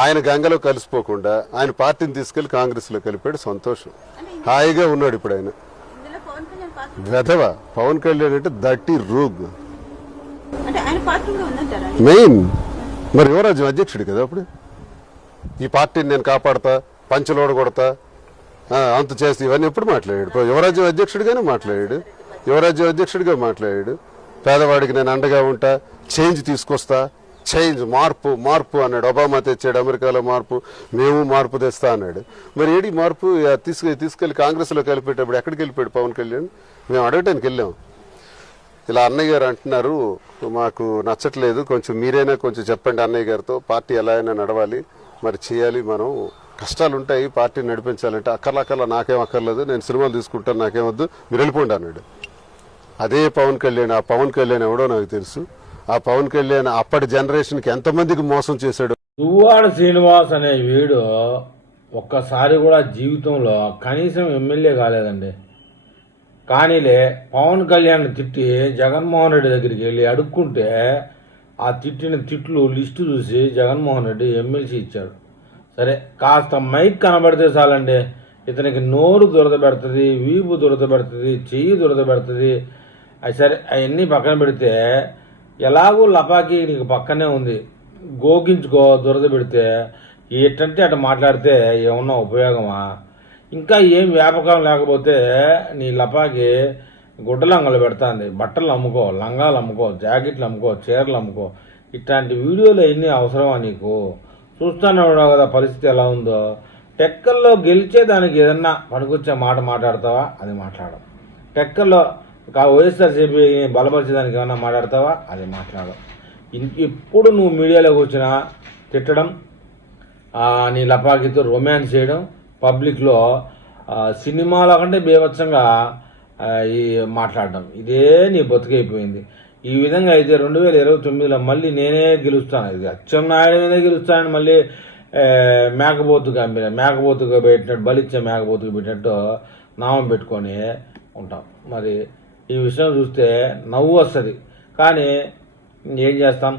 ఆయన గంగలో కలిసిపోకుండా ఆయన పార్టీని తీసుకెళ్లి కాంగ్రెస్లో కలిపాడు. సంతోషం, హాయిగా ఉన్నాడు ఇప్పుడు ఆయన. వెధవ పవన్ కళ్యాణ్ అంటే దట్టి రూగ్ మెయిన్. మరి యువరాజ్యం అధ్యక్షుడు కదా అప్పుడు. ఈ పార్టీని నేను కాపాడతా, పంచలోడ కొడతా, అంత చేసి ఇవన్నీ ఎప్పుడు మాట్లాడాడు? యువరాజ్యం అధ్యక్షుడిగానే మాట్లాడాడు. యువరాజ్యం అధ్యక్షుడిగా మాట్లాడాడు. పేదవాడికి నేను అండగా ఉంటా, చేంజ్ తీసుకొస్తా, చేంజ్ మార్పు మార్పు అన్నాడు. ఒబామా తెచ్చాడు అమెరికాలో మార్పు, మేము మార్పు తెస్తా అన్నాడు. మరి ఏడి మార్పు? తీసుకెళ్లి కాంగ్రెస్లో కలిపేటప్పుడు ఎక్కడికి వెళ్ళిపోయాడు పవన్ కళ్యాణ్? మేము అడగటానికి వెళ్ళాం. ఇలా అన్నయ్య గారు అంటున్నారు, మాకు నచ్చట్లేదు, కొంచెం మీరైనా కొంచెం చెప్పండి అన్నయ్య గారితో, పార్టీ ఎలా అయినా నడవాలి, మరి చేయాలి, మనం కష్టాలు ఉంటాయి, పార్టీని నడిపించాలంటే. అక్కర్లా నాకేం అక్కర్లేదు, నేను సినిమాలు తీసుకుంటాను, నాకేమొద్దు, మీరు వెళ్ళిపోండి అన్నాడు. అదే పవన్ కళ్యాణ్. ఆ పవన్ కళ్యాణ్ ఎవడో నాకు తెలుసు. ఆ పవన్ కళ్యాణ్ అప్పటి జనరేషన్కి ఎంతమందికి మోసం చేశాడు. దువ్వాడ శ్రీనివాస్ అనే వీడు ఒక్కసారి కూడా జీవితంలో కనీసం ఎమ్మెల్యే కాలేదండి. కానీలే పవన్ కళ్యాణ్ తిట్టి జగన్మోహన్ రెడ్డి దగ్గరికి వెళ్ళి అడుక్కుంటే ఆ తిట్టిన తిట్లు లిస్టు చూసి జగన్మోహన్ రెడ్డి ఎమ్మెల్సీ ఇచ్చాడు. సరే, కాస్త మైక్ కనబడితే చాలండి, ఇతనికి నోరు దురద పెడుతుంది, వీపు దురద పెడుతుంది, చెయ్యి దురద పెడుతుంది. అది సరే, అవన్నీ పక్కన పెడితే ఎలాగో లపాకి నీకు పక్కనే ఉంది, గోకించుకో దురద పెడితే. ఎట్టంటే అటు మాట్లాడితే ఏమన్నా ఉపయోగమా? ఇంకా ఏం వ్యాపకం లేకపోతే నీ లపాకి గుడ్డలంగలు పెడుతుంది. బట్టలు అమ్ముకో, లంగాలు అమ్ముకో, జాకెట్లు అమ్ముకో, చీరలు అమ్ముకో. ఇట్లాంటి వీడియోలు ఎన్ని అవసరమా నీకు? చూస్తూనే ఉన్నావు కదా పరిస్థితి ఎలా ఉందో. టెక్కల్లో గెలిచేదానికి ఏదన్నా పనికొచ్చే మాట మాట్లాడతావా? అది మాట్లాడవు. టెక్కల్లో వైఎస్ఆర్సీపీ బలపరిచేదానికి ఏమన్నా మాట్లాడతావా? అది మాట్లాడవు. ఎప్పుడు నువ్వు మీడియాలోకి వచ్చినా తిట్టడం, నీ లపాకితో రొమాన్స్ చేయడం, పబ్లిక్లో సినిమాల కంటే బీభత్సంగా ఈ మాట్లాడడం, ఇదే నీ బతుకైపోయింది. ఈ విధంగా అయితే 2029లో మళ్ళీ నేనే గెలుస్తాను, ఇది అచ్చెన్నాయుడు మీదే గెలుస్తానని మళ్ళీ మేకపోతుగా పెట్టినట్టు, బలిచ్చే మేకపోతుగా పెట్టినట్టు నామం పెట్టుకొని ఉంటాం. మరి ఈ విషయం చూస్తే నవ్వు వస్తుంది, కానీ ఏం చేస్తాం?